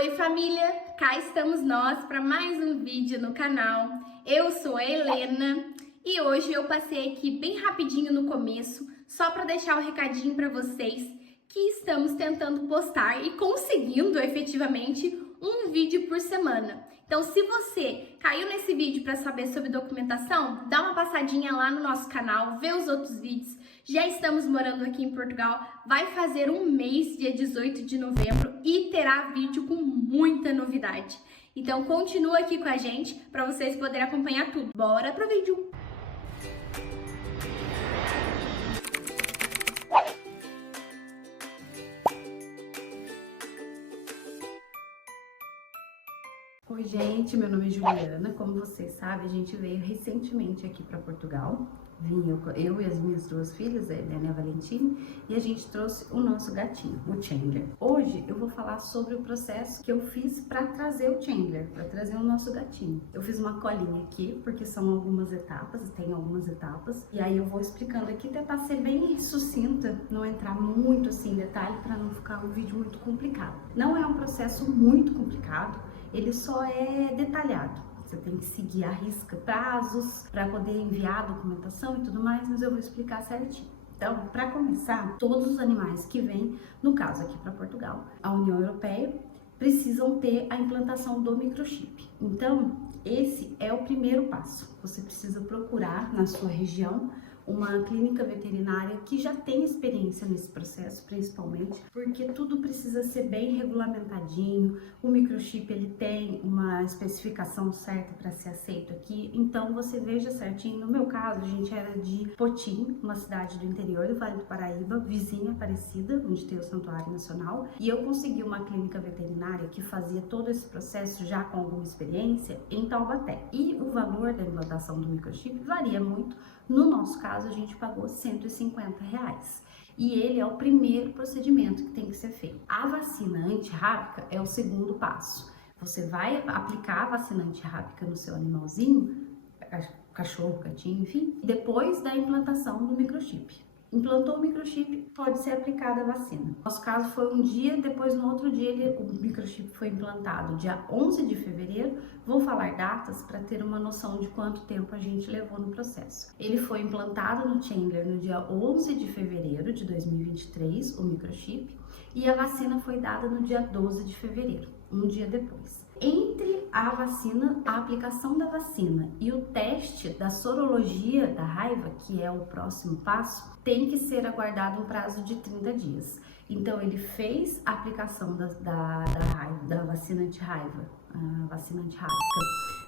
Oi família, cá estamos nós para mais um vídeo no canal. Eu sou a Helena e hoje eu passei aqui bem rapidinho no começo, só para deixar o recadinho para vocês que estamos tentando postar e conseguindo efetivamente um vídeo por semana. Então, se você caiu nesse vídeo para saber sobre documentação, dá uma passadinha lá no nosso canal, vê os outros vídeos. Já estamos morando aqui em Portugal, vai fazer um mês, dia 18 de novembro, e terá vídeo com muita novidade. Então, continua aqui com a gente para vocês poderem acompanhar tudo. Bora pro vídeo! Oi gente, meu nome é Juliana, como vocês sabem, a gente veio recentemente aqui para Portugal. Vim eu e as minhas duas filhas, a Helena e a Valentina, e a gente trouxe o nosso gatinho, o Chandler. Hoje eu vou falar sobre o processo que eu fiz para trazer o Chandler, para trazer o nosso gatinho. Eu fiz uma colinha aqui, porque são algumas etapas, tem algumas etapas, e aí eu vou explicando aqui, tentar ser bem sucinta, não entrar muito assim em detalhe, para não ficar um vídeo muito complicado. Não é um processo muito complicado, ele só é detalhado. Você tem que seguir à risca prazos para poder enviar a documentação e tudo mais, mas eu vou explicar certinho. Então, para começar, todos os animais que vêm, no caso aqui para Portugal, a União Europeia, precisam ter a implantação do microchip. Então, esse é o primeiro passo. Você precisa procurar na sua região uma clínica veterinária que já tem experiência nesse processo, principalmente, porque tudo precisa ser bem regulamentadinho. O microchip ele tem uma especificação certa para ser aceito aqui, então você veja certinho. No meu caso, a gente era de Potim, uma cidade do interior do Vale do Paraíba, vizinha Aparecida, onde tem o Santuário Nacional, e eu consegui uma clínica veterinária que fazia todo esse processo já com alguma experiência em Taubaté. E o valor da implantação do microchip varia muito. No nosso caso, a gente pagou R$150. E ele é o primeiro procedimento que tem que ser feito. A vacina antirrábica é o segundo passo. Você vai aplicar a vacina antirrábica no seu animalzinho, cachorro, gatinho, enfim, depois da implantação do microchip. Implantou o microchip, pode ser aplicada a vacina. No nosso caso foi um dia, depois no outro dia o microchip foi implantado, dia 11 de fevereiro. Vou falar datas para ter uma noção de quanto tempo a gente levou no processo. Ele foi implantado no Chandler no dia 11 de fevereiro de 2023, o microchip, e a vacina foi dada no dia 12 de fevereiro, um dia depois. Entre a vacina, a aplicação da vacina e o teste da sorologia da raiva, que é o próximo passo, tem que ser aguardado um prazo de 30 dias. Então, ele fez a aplicação da vacina anti-raiva, a vacina antirrábica,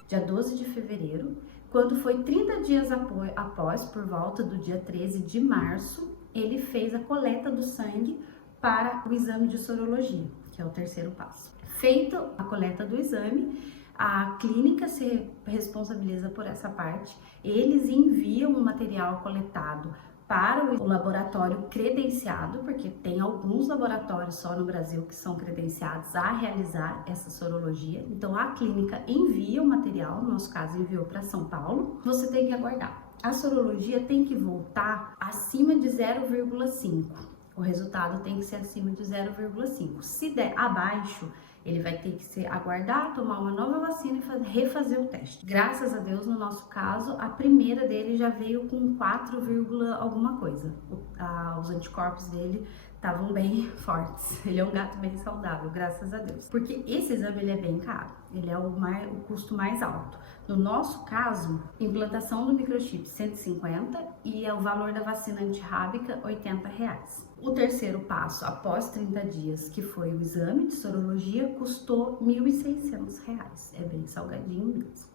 dia 12 de fevereiro. Quando foi 30 dias após, por volta do dia 13 de março, ele fez a coleta do sangue para o exame de sorologia, que é o terceiro passo. Feita a coleta do exame, a clínica se responsabiliza por essa parte. Eles enviam o material coletado para o laboratório credenciado, porque tem alguns laboratórios só no Brasil que são credenciados a realizar essa sorologia. Então a clínica envia o material, no nosso caso enviou para São Paulo. Você tem que aguardar. A sorologia tem que voltar acima de 0,5. O resultado tem que ser acima de 0,5. Se der abaixo, ele vai ter que aguardar, tomar uma nova vacina e refazer o teste. Graças a Deus, no nosso caso, a primeira dele já veio com 4, alguma coisa. Os anticorpos dele estavam bem fortes. Ele é um gato bem saudável, graças a Deus. Porque esse exame ele é bem caro, ele é o custo mais alto. No nosso caso, implantação do microchip 150 e o valor da vacina antirrábica R$80. O terceiro passo, após 30 dias, que foi o exame de sorologia, custou R$1.600. É bem salgadinho mesmo,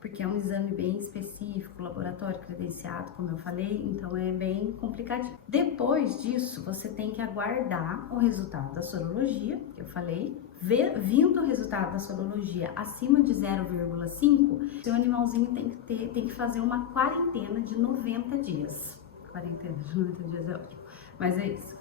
porque é um exame bem específico, laboratório credenciado, como eu falei, então é bem complicadinho. Depois disso, você tem que aguardar o resultado da sorologia, que eu falei. Vindo o resultado da sorologia acima de 0,5, seu animalzinho tem que fazer uma quarentena de 90 dias. Quarentena de 90 dias é ótimo, mas é isso.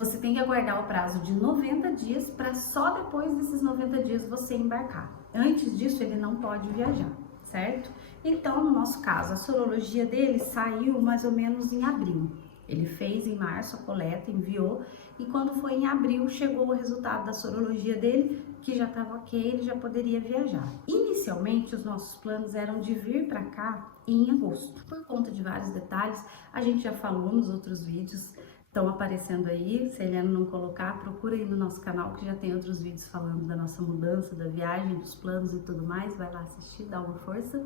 Você tem que aguardar o prazo de 90 dias para só depois desses 90 dias você embarcar. Antes disso, ele não pode viajar, certo? Então, no nosso caso, a sorologia dele saiu mais ou menos em abril. Ele fez em março a coleta, enviou, e quando foi em abril, chegou o resultado da sorologia dele que já estava ok, ele já poderia viajar. Inicialmente, os nossos planos eram de vir para cá em agosto. Por conta de vários detalhes, a gente já falou nos outros vídeos, estão aparecendo aí. Se a Helena não colocar, procura aí no nosso canal que já tem outros vídeos falando da nossa mudança, da viagem, dos planos e tudo mais. Vai lá assistir, dá uma força.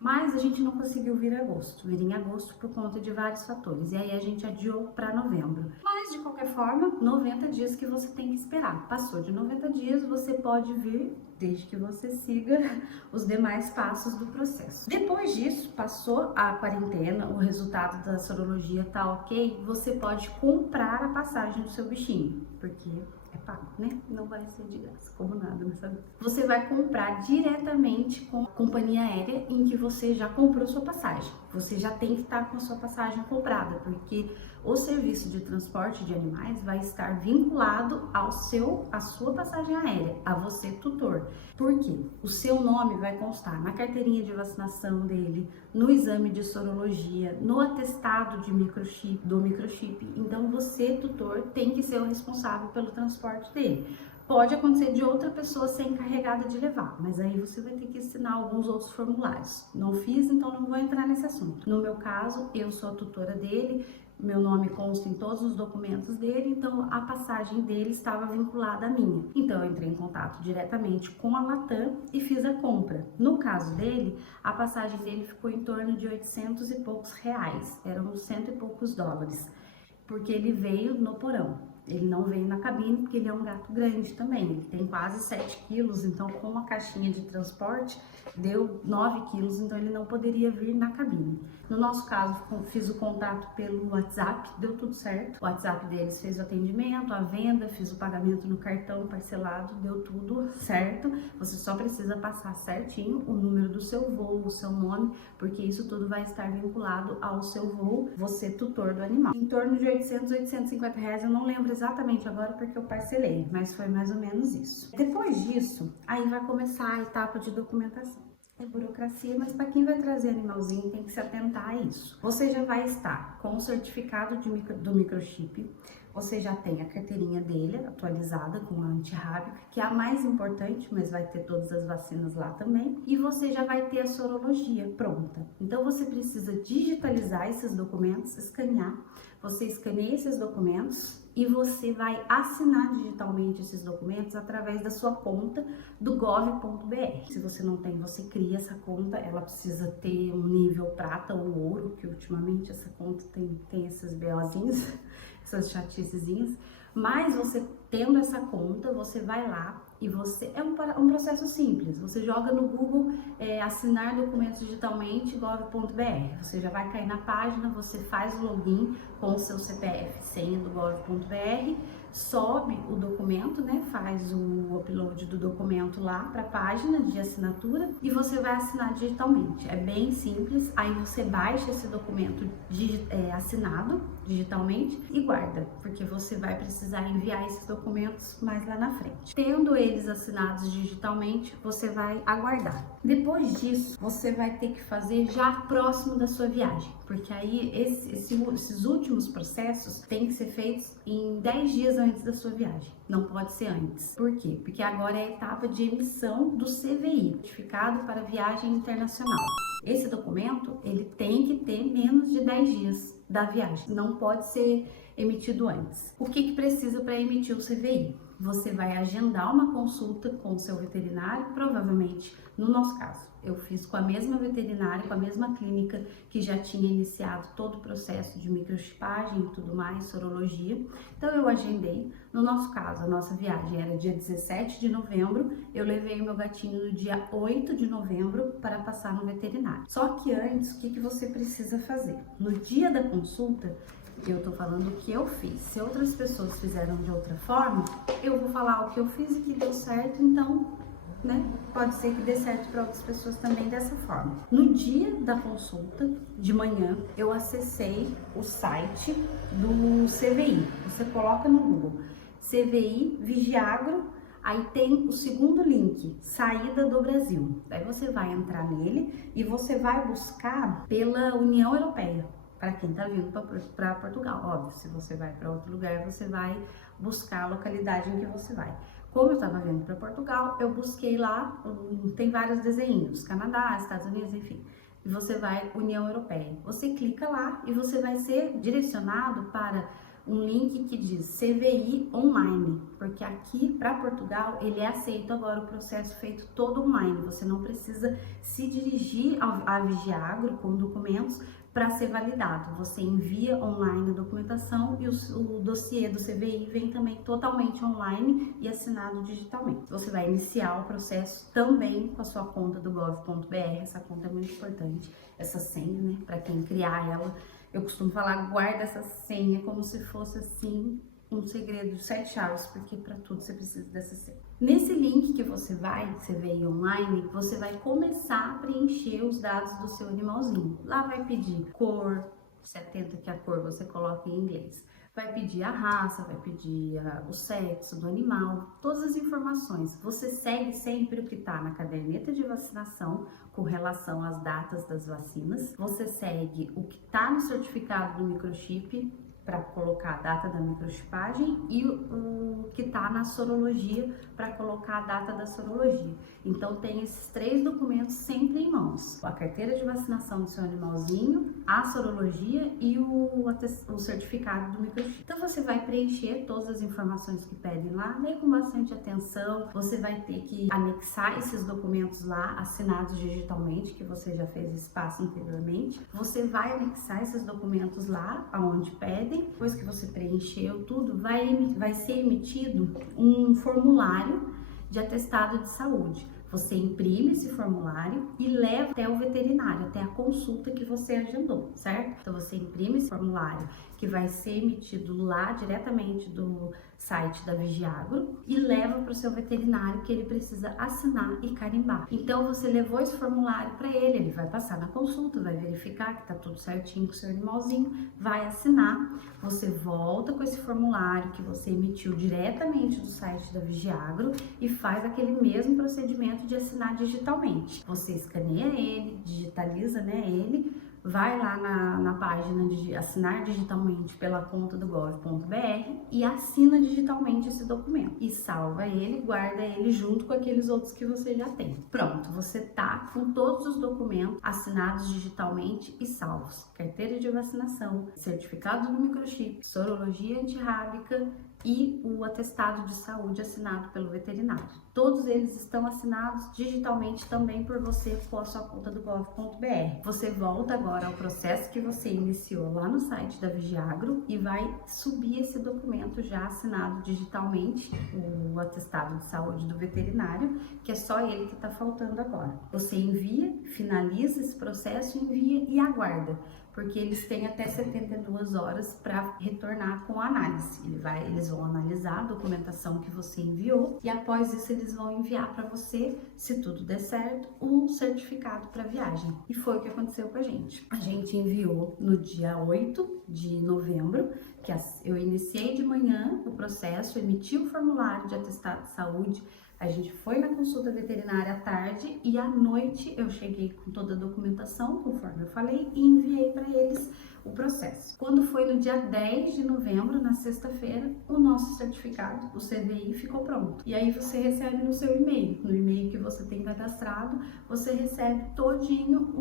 Mas a gente não conseguiu vir em agosto por conta de vários fatores. E aí a gente adiou para novembro. Mas de qualquer forma, 90 dias que você tem que esperar. Passou de 90 dias, você pode vir, desde que você siga os demais passos do processo. Depois disso, passou a quarentena, o resultado da sorologia tá ok, você pode comprar a passagem do seu bichinho, porque é pago, né? Não vai ser de graça, como nada nessa vida. Você vai comprar diretamente com a companhia aérea em que você já comprou sua passagem. Você já tem que estar com a sua passagem comprada, porque o serviço de transporte de animais vai estar vinculado à sua passagem aérea, a você, tutor. Por quê? O seu nome vai constar na carteirinha de vacinação dele, no exame de sorologia, no atestado de microchip. Então você, tutor, tem que ser o responsável pelo transporte dele. Pode acontecer de outra pessoa ser encarregada de levar, mas aí você vai ter que assinar alguns outros formulários. Não fiz, então não vou entrar nesse assunto. No meu caso, eu sou a tutora dele, meu nome consta em todos os documentos dele, então a passagem dele estava vinculada à minha. Então eu entrei em contato diretamente com a Latam e fiz a compra. No caso dele, a passagem dele ficou em torno de 800 e poucos reais, eram 100 e poucos dólares, porque ele veio no porão. Ele não veio na cabine porque ele é um gato grande também, ele tem quase 7 quilos, então com uma caixinha de transporte deu 9 quilos, então ele não poderia vir na cabine. No nosso caso, fiz o contato pelo WhatsApp, deu tudo certo. O WhatsApp deles fez o atendimento, a venda, fiz o pagamento no cartão parcelado, deu tudo certo. Você só precisa passar certinho o número do seu voo, o seu nome, porque isso tudo vai estar vinculado ao seu voo, você tutor do animal. Em torno de 800, 850 reais, eu não lembro exatamente agora porque eu parcelei, mas foi mais ou menos isso. Depois disso, aí vai começar a etapa de documentação. É burocracia, mas para quem vai trazer animalzinho tem que se atentar a isso. Você já vai estar com o certificado do microchip, você já tem a carteirinha dele atualizada com a antirrábica, que é a mais importante, mas vai ter todas as vacinas lá também, e você já vai ter a sorologia pronta. Então você precisa digitalizar esses documentos, escanear, você escaneia esses documentos e você vai assinar digitalmente esses documentos através da sua conta do gov.br. Se você não tem, você cria essa conta, ela precisa ter um nível prata ou ouro, que ultimamente essa conta tem esses BOzinhos, essas chaticezinhas, mas você tendo essa conta, você vai lá e você é um processo simples. Você joga no Google assinar documentos digitalmente gov.br. Você já vai cair na página, você faz o login com o seu CPF, senha do gov.br, sobe o documento, né? Faz o upload do documento lá para a página de assinatura e você vai assinar digitalmente. É bem simples. Aí você baixa esse documento assinado digitalmente e guarda, porque você vai precisar enviar esses documentos mais lá na frente. Tendo eles assinados digitalmente, você vai aguardar. Depois disso, você vai ter que fazer já próximo da sua viagem, porque aí esses últimos processos têm que ser feitos em 10 dias antes da sua viagem. Não pode ser antes. Por quê? Porque agora é a etapa de emissão do CVI, Certificado para Viagem Internacional. Esse documento, ele tem que ter menos de 10 dias da viagem. Não pode ser emitido antes. O que precisa para emitir o CVI? Você vai agendar uma consulta com o seu veterinário, provavelmente, no nosso caso, eu fiz com a mesma veterinária, com a mesma clínica que já tinha iniciado todo o processo de microchipagem e tudo mais, sorologia. Então eu agendei. No nosso caso, a nossa viagem era dia 17 de novembro, eu levei o meu gatinho no dia 8 de novembro para passar no veterinário. Só que antes, o que você precisa fazer? No dia da consulta, eu tô falando o que eu fiz. Se outras pessoas fizeram de outra forma, eu vou falar o que eu fiz e que deu certo, então, né? Pode ser que dê certo para outras pessoas também dessa forma. No dia da consulta, de manhã, eu acessei o site do CVI. Você coloca no Google CVI Vigiagro, aí tem o segundo link, saída do Brasil. Daí você vai entrar nele e você vai buscar pela União Europeia. Para quem está vindo para Portugal, óbvio, se você vai para outro lugar, você vai buscar a localidade em que você vai. Como eu estava vindo para Portugal, eu busquei lá, tem vários desenhos, Canadá, Estados Unidos, enfim. E você vai União Europeia. Você clica lá e você vai ser direcionado para um link que diz CVI online, porque aqui para Portugal ele é aceito agora o processo feito todo online. Você não precisa se dirigir à Vigiagro com documentos para ser validado. Você envia online a documentação e o dossiê do CVI vem também totalmente online e assinado digitalmente. Você vai iniciar o processo também com a sua conta do gov.br. Essa conta é muito importante, essa senha, né, para quem criar ela. Eu costumo falar, guarda essa senha como se fosse assim um segredo de 7 chaves, porque para tudo você precisa dessa senha. Nesse link que você veio online, você vai começar a preencher os dados do seu animalzinho. Lá vai pedir cor, se atenta que a cor você coloca em inglês. Vai pedir a raça, vai pedir o sexo do animal, todas as informações. Você segue sempre o que está na caderneta de vacinação com relação às datas das vacinas. Você segue o que está no certificado do microchip para colocar a data da microchipagem e o que está na sorologia para colocar a data da sorologia. Então tem esses 3 documentos sempre em mãos: a carteira de vacinação do seu animalzinho, a sorologia e o certificado do microchip. Então você vai preencher todas as informações que pedem lá, lê com bastante atenção. Você vai ter que anexar esses documentos lá, assinados digitalmente, que você já fez esse passo anteriormente. Você vai anexar esses documentos lá, aonde pedem. Depois que você preencheu tudo, vai ser emitido um formulário de atestado de saúde. Você imprime esse formulário e leva até o veterinário, até a consulta que você agendou, certo? Então você imprime esse formulário que vai ser emitido lá diretamente do site da Vigiagro e leva para o seu veterinário, que ele precisa assinar e carimbar. Então você levou esse formulário para ele vai passar na consulta, vai verificar que tá tudo certinho com o seu animalzinho, vai assinar. Você volta com esse formulário que você emitiu diretamente do site da Vigiagro e faz aquele mesmo procedimento de assinar digitalmente. Você escaneia ele, digitaliza, né, ele, vai lá na página de assinar digitalmente pela conta do gov.br e assina digitalmente esse documento. E salva ele, guarda ele junto com aqueles outros que você já tem. Pronto, você tá com todos os documentos assinados digitalmente e salvos. Carteira de vacinação, certificado do microchip, sorologia antirrábica e o atestado de saúde assinado pelo veterinário. Todos eles estão assinados digitalmente também por você com a sua conta do gov.br. Você volta agora ao processo que você iniciou lá no site da Vigiagro e vai subir esse documento já assinado digitalmente, o atestado de saúde do veterinário, que é só ele que está faltando agora. Você envia, finaliza esse processo, envia e aguarda, porque eles têm até 72 horas para retornar com a análise. Eles vão analisar a documentação que você enviou e após isso eles vão enviar para você, se tudo der certo, um certificado para viagem. E foi o que aconteceu com a gente. A gente enviou no dia 8 de novembro, que eu iniciei de manhã o processo, emiti o formulário de atestado de saúde. A gente foi na consulta veterinária à tarde e à noite eu cheguei com toda a documentação, conforme eu falei, e enviei para eles o processo. Quando foi no dia 10 de novembro, na sexta-feira, o nosso certificado, o CVI, ficou pronto. E aí você recebe no seu e-mail, no e-mail que você tem cadastrado, você recebe todinho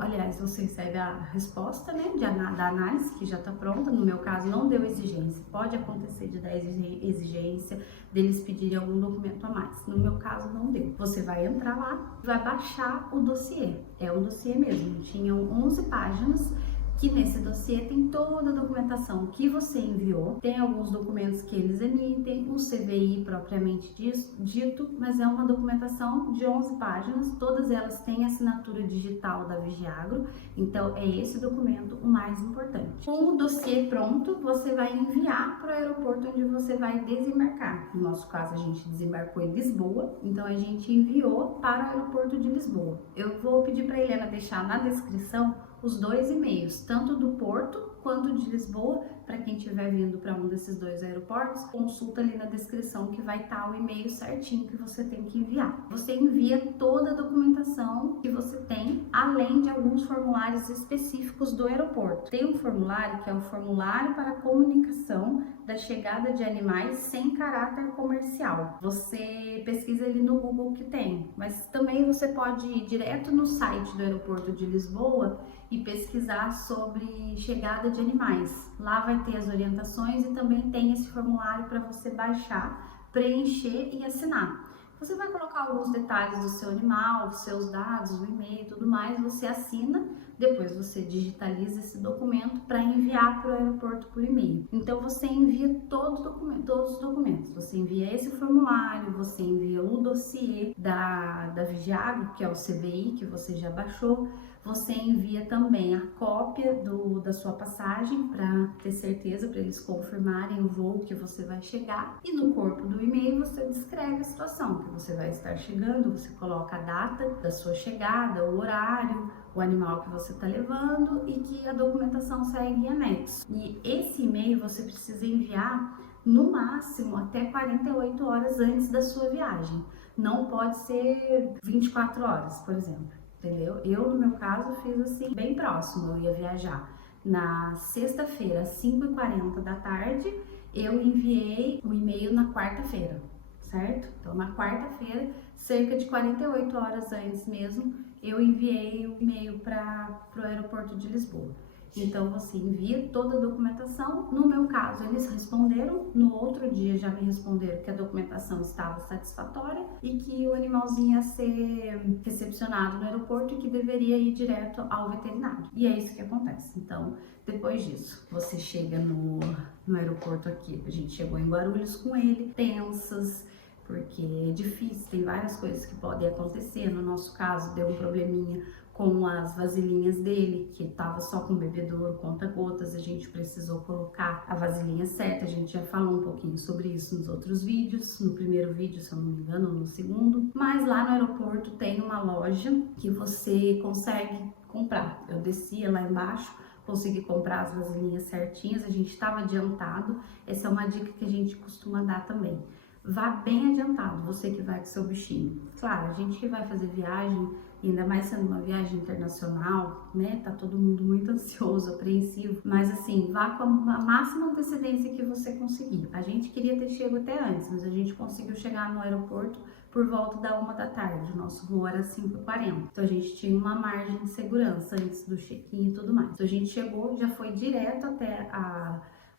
aliás, você recebe a resposta, né, da análise, que já está pronta. No meu caso, não deu exigência. Pode acontecer de dar exigência, deles pedirem algum documento a mais. No meu caso, não deu. Você vai entrar lá, vai baixar o dossiê. É o dossiê mesmo. Tinham 11 páginas, que nesse dossiê tem toda a documentação que você enviou, tem alguns documentos que eles emitem, o CVI propriamente dito, mas é uma documentação de 11 páginas, todas elas têm assinatura digital da Vigiagro, então é esse documento o mais importante. Com o dossiê pronto, você vai enviar para o aeroporto onde você vai desembarcar. No nosso caso, a gente desembarcou em Lisboa, então a gente enviou para o aeroporto de Lisboa. Eu vou pedir para a Helena deixar na descrição os 2 e-mails, tanto do Porto quanto de Lisboa. Para quem estiver vindo para um desses dois aeroportos, consulta ali na descrição que vai estar o e-mail certinho que você tem que enviar. Você envia toda a documentação que você tem, além de alguns formulários específicos do aeroporto. Tem um formulário que é o formulário para comunicação da chegada de animais sem caráter comercial. Você pesquisa ali no Google que tem, mas também você pode ir direto no site do aeroporto de Lisboa e pesquisar sobre chegada de animais. Lá vai ter as orientações e também tem esse formulário para você baixar, preencher e assinar. Você vai colocar alguns detalhes do seu animal, os seus dados, o e-mail e tudo mais, você assina, depois você digitaliza esse documento para enviar para o aeroporto por e-mail. Então você envia todos os documentos, você envia esse formulário, você envia o dossiê da Vigiago, que é o CVI que você já baixou, você envia também a cópia da sua passagem para ter certeza, para eles confirmarem o voo que você vai chegar. E no corpo do e-mail você descreve a situação que você vai estar chegando, você coloca a data da sua chegada, o horário, o animal que você está levando e que a documentação segue em anexo. E esse e-mail você precisa enviar no máximo até 48 horas antes da sua viagem. Não pode ser 24 horas, por exemplo. Entendeu? Eu, no meu caso, fiz assim, bem próximo. Eu ia viajar na sexta-feira, às 5h40 da tarde, eu enviei o e-mail na quarta-feira, certo? Então, na quarta-feira, cerca de 48 horas antes mesmo, eu enviei o e-mail para o aeroporto de Lisboa. Então, você envia toda a documentação. No meu caso, eles responderam. No outro dia, já me responderam que a documentação estava satisfatória e que o animalzinho ia ser recepcionado no aeroporto e que deveria ir direto ao veterinário. E é isso que acontece. Então, depois disso, você chega no aeroporto aqui. A gente chegou em Guarulhos com ele, tensas, porque é difícil, tem várias coisas que podem acontecer. No nosso caso, deu um probleminha com as vasilhinhas dele, que tava só com bebedouro, conta-gotas, a gente precisou colocar a vasilhinha certa, a gente já falou um pouquinho sobre isso nos outros vídeos, no primeiro vídeo, se eu não me engano, ou no segundo. Mas lá no aeroporto tem uma loja que você consegue comprar. Eu descia lá embaixo, consegui comprar as vasilhinhas certinhas, a gente estava adiantado, essa é uma dica que a gente costuma dar também. Vá bem adiantado, você que vai com seu bichinho. Claro, a gente que vai fazer viagem, ainda mais sendo uma viagem internacional, né? Tá todo mundo muito ansioso, apreensivo. Mas assim, vá com a máxima antecedência que você conseguir. A gente queria ter chegado até antes, mas a gente conseguiu chegar no aeroporto por volta da 1 da tarde. O nosso voo era 5h40. Então a gente tinha uma margem de segurança antes do check-in e tudo mais. Então a gente chegou, já foi direto até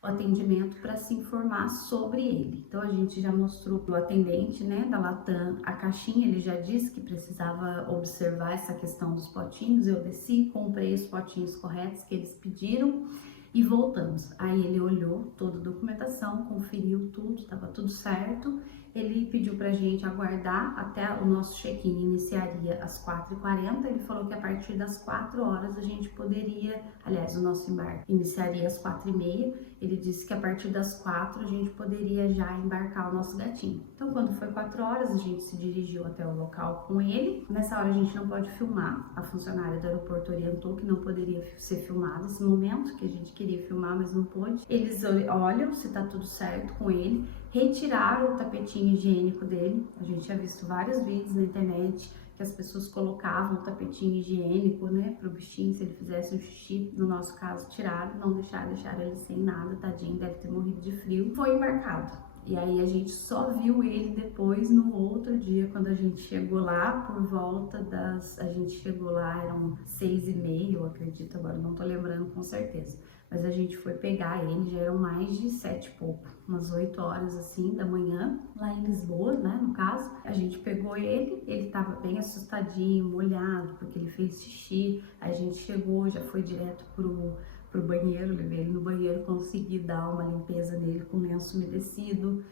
o atendimento para se informar sobre ele. Então a gente já mostrou pro atendente, né, da Latam a caixinha, ele já disse que precisava observar essa questão dos potinhos. Eu desci, comprei os potinhos corretos que eles pediram e voltamos. Aí ele olhou toda a documentação, conferiu tudo, estava tudo certo. Ele pediu pra gente aguardar até o nosso check-in iniciaria às 4h40. Ele falou que a partir das 4 horas a gente poderia, aliás, o nosso embarque iniciaria às 4h30. Ele disse que a partir das 4 a gente poderia já embarcar o nosso gatinho. Então, quando foi 4 horas, a gente se dirigiu até o local com ele. Nessa hora a gente não pode filmar. A funcionária do aeroporto orientou que não poderia ser filmado esse momento, que a gente queria filmar, mas não pôde. Eles olham se tá tudo certo com ele, retiraram o tapetinho higiênico dele. A gente tinha visto vários vídeos na internet que as pessoas colocavam o tapetinho higiênico, né, pro bichinho, se ele fizesse um xixi. No nosso caso, tiraram, não deixaram ele sem nada, tadinho, deve ter morrido de frio. Foi embarcado. E aí a gente só viu ele depois no outro dia, quando a gente chegou lá, por volta das... A gente chegou lá, eram 6h30, eu acredito, agora não tô lembrando com certeza. Mas a gente foi pegar ele, já eram mais de 7 e pouco, umas 8 horas assim da manhã, lá em Lisboa, né, no caso. A gente pegou ele tava bem assustadinho, molhado, porque ele fez xixi. A gente chegou, já foi direto pro banheiro, levei ele no banheiro, consegui dar uma limpeza nele com lenço umedecido.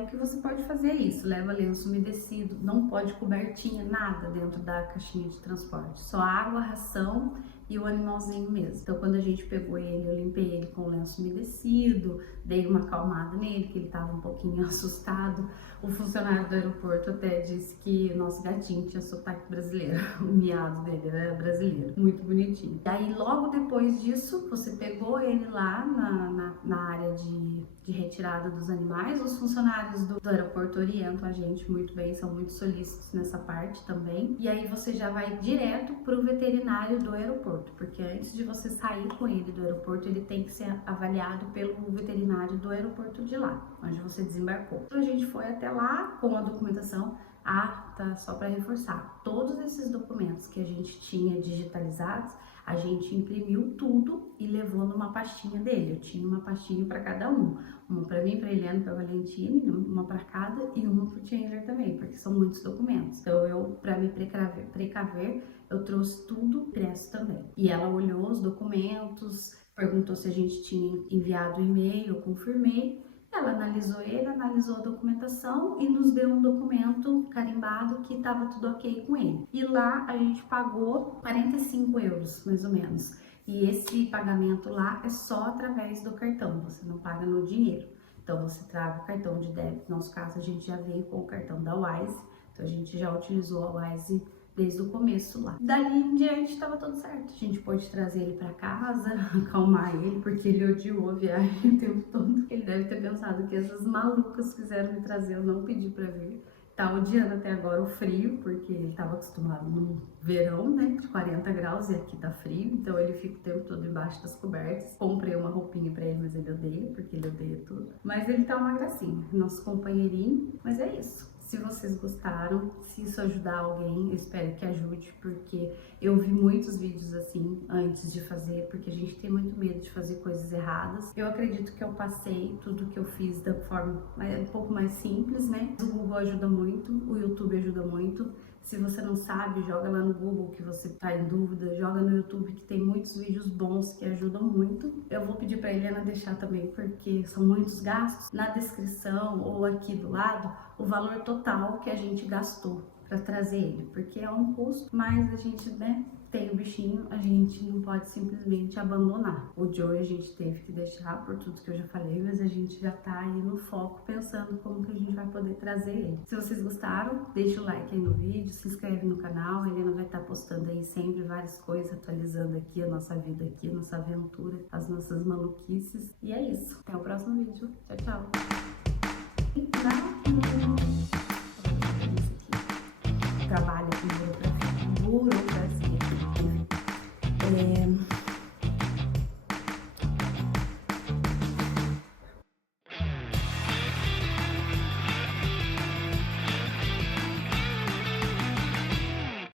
O que você pode fazer é isso, leva lenço umedecido, não pode cobertinha, nada dentro da caixinha de transporte, só água, ração e o animalzinho mesmo. Então quando a gente pegou ele, eu limpei ele com lenço umedecido, dei uma acalmada nele, que ele tava um pouquinho assustado. O funcionário do aeroporto até disse que o nosso gatinho tinha sotaque brasileiro. O miado dele era brasileiro. Muito bonitinho. E aí, logo depois disso, você pegou ele lá na área de retirada dos animais. Os funcionários do aeroporto orientam a gente muito bem, são muito solícitos nessa parte também. E aí você já vai direto pro veterinário do aeroporto, porque antes de você sair com ele do aeroporto, ele tem que ser avaliado pelo veterinário do aeroporto de lá, onde você desembarcou. Então a gente foi até lá com a documentação. Tá, só para reforçar, todos esses documentos que a gente tinha digitalizados, a gente imprimiu tudo e levou numa pastinha dele. Eu tinha uma pastinha para cada um. Uma para mim, para Eliana, para Valentine, uma para cada e uma para o Chandler também, porque são muitos documentos. Então eu, para me precaver, eu trouxe tudo impresso também. E ela olhou os documentos, perguntou se a gente tinha enviado o e-mail, eu confirmei. Ela analisou ele, analisou a documentação e nos deu um documento carimbado que estava tudo ok com ele. E lá a gente pagou 45 euros, mais ou menos. E esse pagamento lá é só através do cartão, você não paga no dinheiro. Então você trava o cartão de débito, no nosso caso a gente já veio com o cartão da Wise, então a gente já utilizou a Wise desde o começo lá. Dali em diante estava tudo certo. A gente pôde trazer ele para casa, acalmar ele, porque ele odiou a viagem o tempo todo. Ele deve ter pensado que essas malucas fizeram me trazer, eu não pedi para vir. Tá odiando até agora o frio, porque ele estava acostumado no verão, né, de 40 graus, e aqui tá frio, então ele fica o tempo todo embaixo das cobertas. Comprei uma roupinha para ele, mas ele odeia, porque ele odeia tudo. Mas ele tá uma gracinha, nosso companheirinho, mas é isso. Se vocês gostaram, se isso ajudar alguém, eu espero que ajude, porque eu vi muitos vídeos assim antes de fazer, porque a gente tem muito medo de fazer coisas erradas. Eu acredito que eu passei tudo que eu fiz da forma um pouco mais simples, né? O Google ajuda muito, o YouTube ajuda muito. Se você não sabe, joga lá no Google que você tá em dúvida, joga no YouTube que tem muitos vídeos bons que ajudam muito. Eu vou pedir pra Eliana deixar também, porque são muitos gastos, na descrição ou aqui do lado, o valor total que a gente gastou para trazer ele, porque é um custo, mas a gente, né, tem o bichinho, a gente não pode simplesmente abandonar. O Joey a gente teve que deixar por tudo que eu já falei, mas a gente já tá aí no foco pensando como que a gente vai poder trazer ele. Se vocês gostaram, deixa o like aí no vídeo, se inscreve no canal, a Helena vai estar postando aí sempre várias coisas, atualizando aqui a nossa vida aqui, a nossa aventura, as nossas maluquices. E é isso. Até o próximo vídeo. Tchau, tchau.